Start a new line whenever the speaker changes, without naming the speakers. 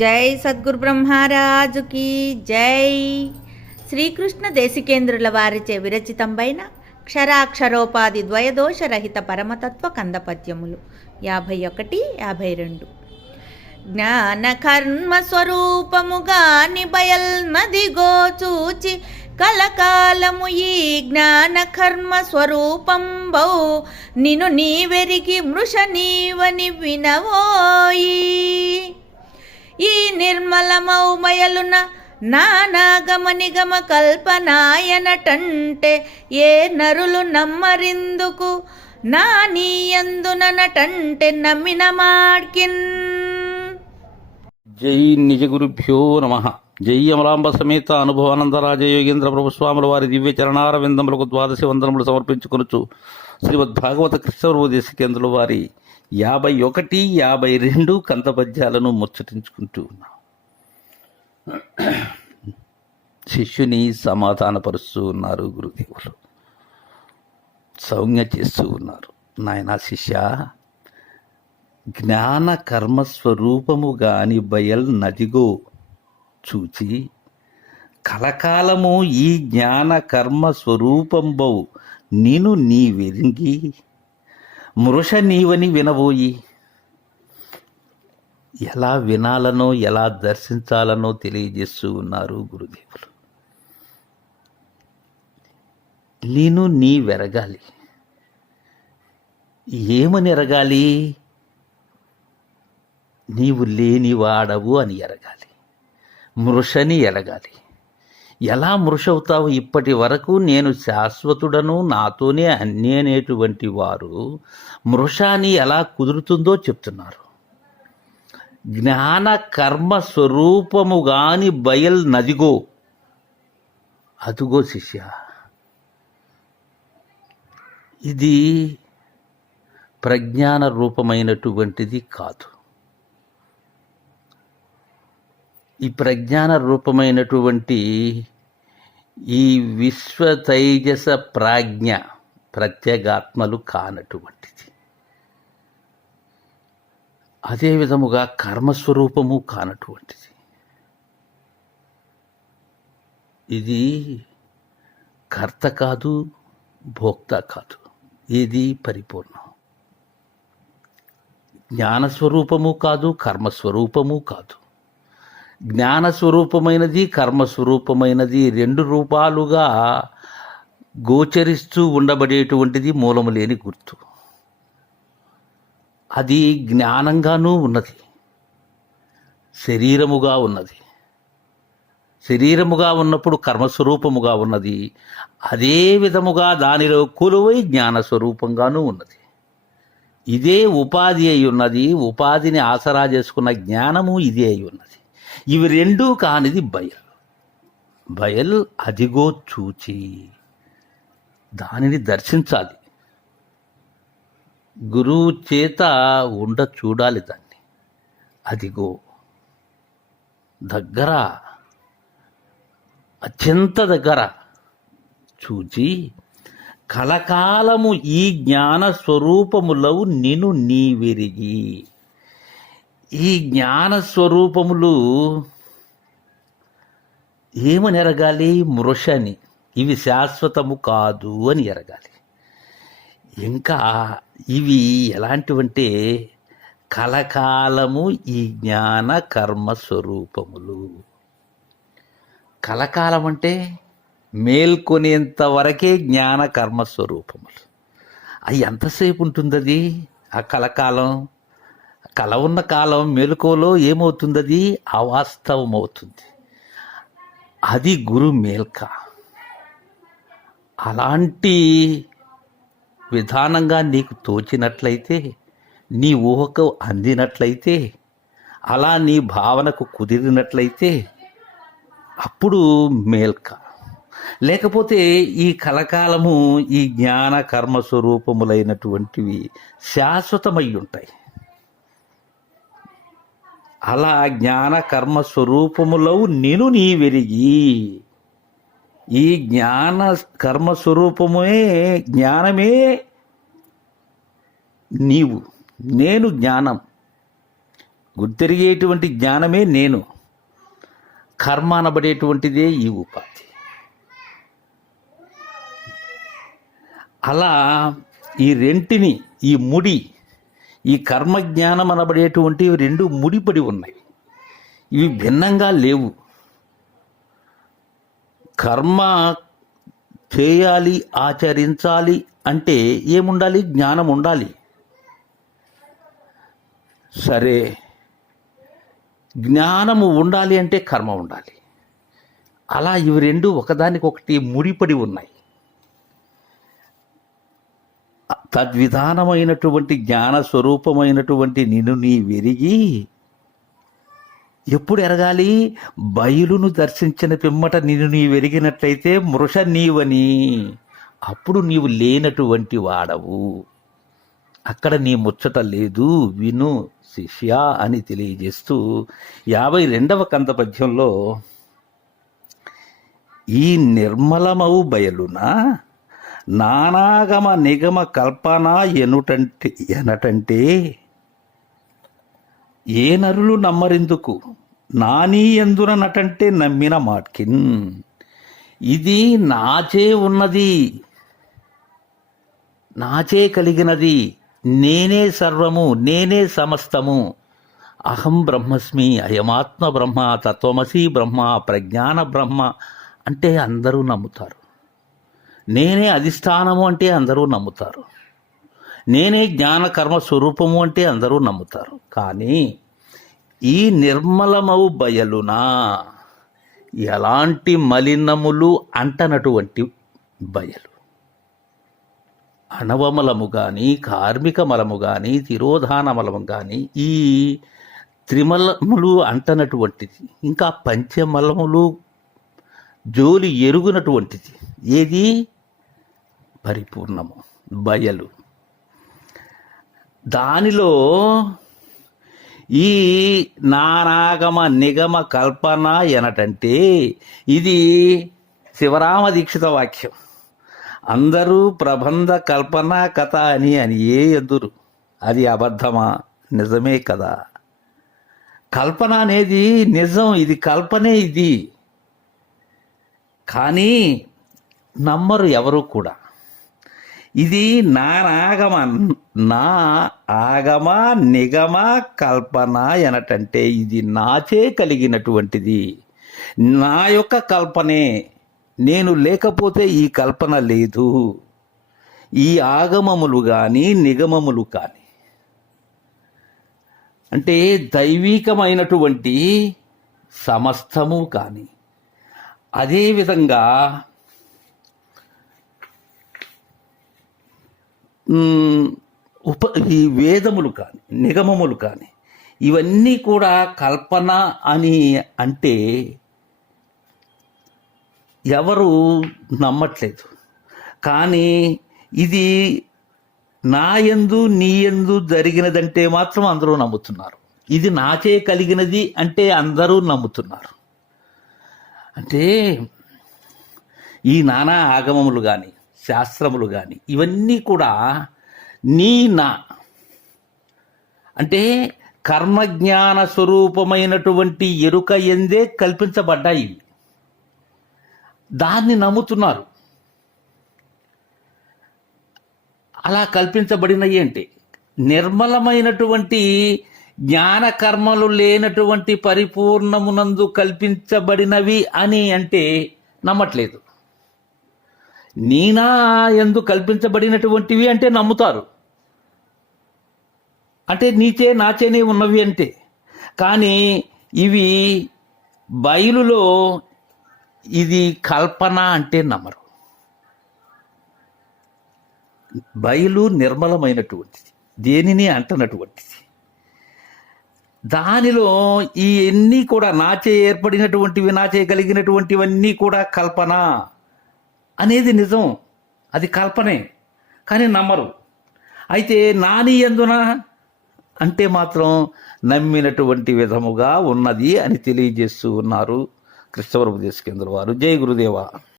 జై సద్గురు బ్రహ్మరాజుకి జై. శ్రీకృష్ణ దేశికేంద్రుల వారిచే విరచితంబైన క్షరాక్షరోపాధి ద్వయదోషరహిత పరమతత్వ కందపద్యములు యాభై ఒకటి యాభై రెండు. జ్ఞాన కర్మ స్వరూపముగా నిబయల్నదిగో చూచి కలకాలము ఈ జ్ఞాన కర్మ స్వరూపంబౌ నిను నీవెరిగి మృష నీవని వినవోయి. ఈ నిర్మలమౌమయలున నానాగమనిగమ కల్పనాయనటంటే ఏ నరులు నమ్మరిందుకు? నా నీయందునటంటే నమ్మిన మాడ్కిన్
జై నిజ గురుభ్యో నమ. జై అమలాంబ సమేత అనుభవానందరాజ యోగేంద్ర ప్రభుస్వాముల వారి దివ్య చరణార విందములకు ద్వాదశి వందనములు సమర్పించుకొనుచు శ్రీమద్ భాగవత కృష్ణదేశ కేంద్రుల వారి యాభై ఒకటి యాభై రెండు కందపద్యాలను ముచ్చటించుకుంటూ ఉన్నాం. శిష్యుని సమాధానపరుస్తూ ఉన్నారు గురుదేవులు. సౌజ్ఞ చేస్తూ ఉన్నారు. నాయనా శిష్య జ్ఞాన కర్మస్వరూపము గాని బయల్ నదిగో చూచి కలకాలము ఈ జ్ఞాన కర్మ స్వరూపంబవు నేను నీ వెరింగి మృష నీవని వినబోయి ఎలా వినాలనో ఎలా దర్శించాలనో తెలియజేస్తూ ఉన్నారు గురుదేవులు. నేను నీ వెరగాలి. ఏమని ఎరగాలి? నీవు లేనివాడవు అని ఎరగాలి. మృషని ఎరగాలి. ఎలా మృషవుతావు ఇప్పటి వరకు నేను శాశ్వతుడను నాతోనే అన్ని అనేటువంటి వారు. మృషాని ఎలా కుదురుతుందో చెప్తున్నారు. జ్ఞాన కర్మ స్వరూపము గాని బయల్ నదిగో. అదుగో శిష్య. ఇది ప్రజ్ఞాన రూపమైనటువంటిది కాదు. ఈ ప్రజ్ఞాన రూపమైనటువంటి ఈ విశ్వ తైజస ప్రాజ్ఞ ప్రత్యేగాత్మలు కానటువంటిది. అదే విధముగా కర్మస్వరూపము కానటువంటిది. ఇది కర్త కాదు భోక్త కాదు. ఇది పరిపూర్ణం. జ్ఞానస్వరూపము కాదు కర్మస్వరూపము కాదు. జ్ఞానస్వరూపమైనది కర్మస్వరూపమైనది రెండు రూపాలుగా గోచరిస్తూ ఉండబడేటువంటిది మూలము లేని గుర్తు. అది జ్ఞానంగానూ ఉన్నది. శరీరముగా ఉన్నది. శరీరముగా ఉన్నప్పుడు కర్మస్వరూపముగా ఉన్నది. అదే విధముగా దానిలో కొలువై జ్ఞానస్వరూపంగానూ ఉన్నది. ఇదే ఉపాధి అయి ఉన్నది. ఉపాధిని ఆసరా చేసుకున్న జ్ఞానము ఇదే అయి ఉన్నది. ఇవి రెండూ కానిది బయల్. బయల్ అదిగో చూచి దానిని దర్శించాలి. గురువు చేత ఉండ చూడాలి దాన్ని. అదిగో దగ్గర అత్యంత దగ్గర చూచి కలకాలము ఈ జ్ఞాన స్వరూపములవు నిను నీవెరిగి. ఈ జ్ఞాన స్వరూపములు ఏమని ఎరగాలి మృషని. ఇవి శాశ్వతము కాదు అని ఎరగాలి. ఇంకా ఇవి ఎలాంటివంటే కలకాలము ఈ జ్ఞాన కర్మ స్వరూపములు. కలకాలం అంటే మేల్కొనేంత వరకే జ్ఞాన కర్మ స్వరూపములు. అవి ఎంతసేపు ఉంటుంది అది ఆ కలకాలం కల ఉన్న కాలం మెలకువలో ఏమవుతుంది అది అవాస్తవం అవుతుంది అది గురు మేల్క. అలాంటి విధానంగా నీకు తోచినట్లయితే నీ ఊహకు అందినట్లయితే అలా నీ భావనకు కుదిరినట్లయితే అప్పుడు మేల్క. లేకపోతే ఈ కలకాలము ఈ జ్ఞాన కర్మ స్వరూపములైనటువంటివి శాశ్వతమై ఉంటాయి అలా జ్ఞాన కర్మ స్వరూపములవు నేను నీ వెరిగి ఈ జ్ఞాన కర్మ స్వరూపమే జ్ఞానమే నీవు. నేను జ్ఞానం. గుర్తెరిగేటువంటి జ్ఞానమే నేను. కర్మ అనబడేటువంటిదే ఈ ఉపాధి. అలా ఈ రెంటిని ఈ ముడి ఈ కర్మ జ్ఞానం అనబడేటువంటి రెండు ముడిపడి ఉన్నాయి. ఇవి భిన్నంగా లేవు. కర్మ చేయాలి ఆచరించాలి అంటే ఏముండాలి? జ్ఞానం ఉండాలి సరే జ్ఞానము ఉండాలి అంటే కర్మ ఉండాలి. అలా ఇవి రెండు ఒకదానికొకటి ముడిపడి ఉన్నాయి. తద్విధానమైనటువంటి జ్ఞాన స్వరూపమైనటువంటి నిన్ను నీ వెరిగి ఎప్పుడు ఎరగాలి? బయలును దర్శించిన పిమ్మట నిన్ను నీ వెరిగినట్లయితే మృష నీవని. అప్పుడు నీవు లేనటువంటి వాడవు. అక్కడ నీ ముచ్చట లేదు. విను శిష్య అని తెలియజేస్తూ యాభై రెండవ కంద పద్యంలో ఈ నిర్మలమవు బయలునా నానాగమ నిగమ కల్పన ఎనుటంటే ఎనటంటే ఏ నరులు నమ్మరెందుకు. నానీ ఎందున నటంటే నమ్మిన మాట్కిన్. ఇది నాచే ఉన్నది. నాచే కలిగినది. నేనే సర్వము నేనే సమస్తము. అహం బ్రహ్మస్మి అయమాత్మ బ్రహ్మ తత్వమసి బ్రహ్మ ప్రజ్ఞాన బ్రహ్మ అంటే అందరూ నమ్ముతారు. నేనే అధిష్టానము అంటే అందరూ నమ్ముతారు. నేనే జ్ఞాన కర్మ స్వరూపము అంటే అందరూ నమ్ముతారు. కానీ ఈ నిర్మలమవు బయలునా ఎలాంటి మలినములు అంటనటువంటి బయలు. అనవమలము కానీ కార్మిక మలము కానీ తిరోధాన మలము కానీ ఈ త్రిమలములు అంటనటువంటిది ఇంకా పంచమలములు జోలి ఎరుగునటువంటిది ఏది? పరిపూర్ణము బయలు. దానిలో ఈ నానాగమ నిగమ కల్పన ఎనటంటే ఇది శివరామ దీక్షిత వాక్యం. అందరూ ప్రబంధ కల్పన కథ అని అని ఏ ఎదురు? అది అబద్ధమా? నిజమే కదా. కల్పన అనేది నిజం ఇది కల్పనే ఇది. కానీ నమ్మరు ఎవరు కూడా. ఇది నా ఆగమ నా ఆగమ నిగమ కల్పన ఎనటంటే ఇది నాచే కలిగినటువంటిది. నా యొక్క కల్పనే నేను లేకపోతే ఈ కల్పన లేదు. ఈ ఆగమములు కానీ నిగమములు కానీ. అంటే దైవికమైనటువంటి సమస్తము కానీ. అదేవిధంగా ఉప ఈ వేదములు కానీ నిగమములు కానీ ఇవన్నీ కూడా కల్పన అని అంటే ఎవరు నమ్మట్లేదు. కానీ ఇది నా యందు నీ యందు జరిగినదంటే మాత్రం అందరూ నమ్ముతున్నారు. ఇది నాచే కలిగినది అంటే అందరూ నమ్ముతున్నారు. అంటే ఈ నానా ఆగమములు కానీ శాస్త్రములు కానీ ఇవన్నీ కూడా నీ నా అంటే కర్మజ్ఞాన స్వరూపమైనటువంటి ఎరుక ఎందే కల్పించబడ్డాయి. దాన్ని నమ్ముతున్నారు. అలా కల్పించబడినవి అంటే నిర్మలమైనటువంటి జ్ఞాన కర్మలు లేనటువంటి పరిపూర్ణమునందు కల్పించబడినవి అని అంటే నమ్మట్లేదు. నీనా ఎందు కల్పించబడినటువంటివి అంటే నమ్ముతారు. అంటే నీచే నాచేనే ఉన్నవి అంటే. కానీ ఇవి బయలులో ఇది కల్పన అంటే నమ్మరు. బయలు నిర్మలమైనటువంటిది. దేనిని అంటనటువంటిది. దానిలో ఈ ఎన్ని కూడా నాచే ఏర్పడినటువంటివి నాచే కలిగినటువంటివన్నీ కూడా కల్పన. అనేది నిజం. అది కల్పనే. కానీ నమ్మరు. అయితే నాని ఎందున? అంటే మాత్రం నమ్మినటువంటి విధముగా ఉన్నది అని తెలియజేస్తూ ఉన్నారు కృష్ణవరపు దేశకేంద్ర వారు జై గురుదేవ.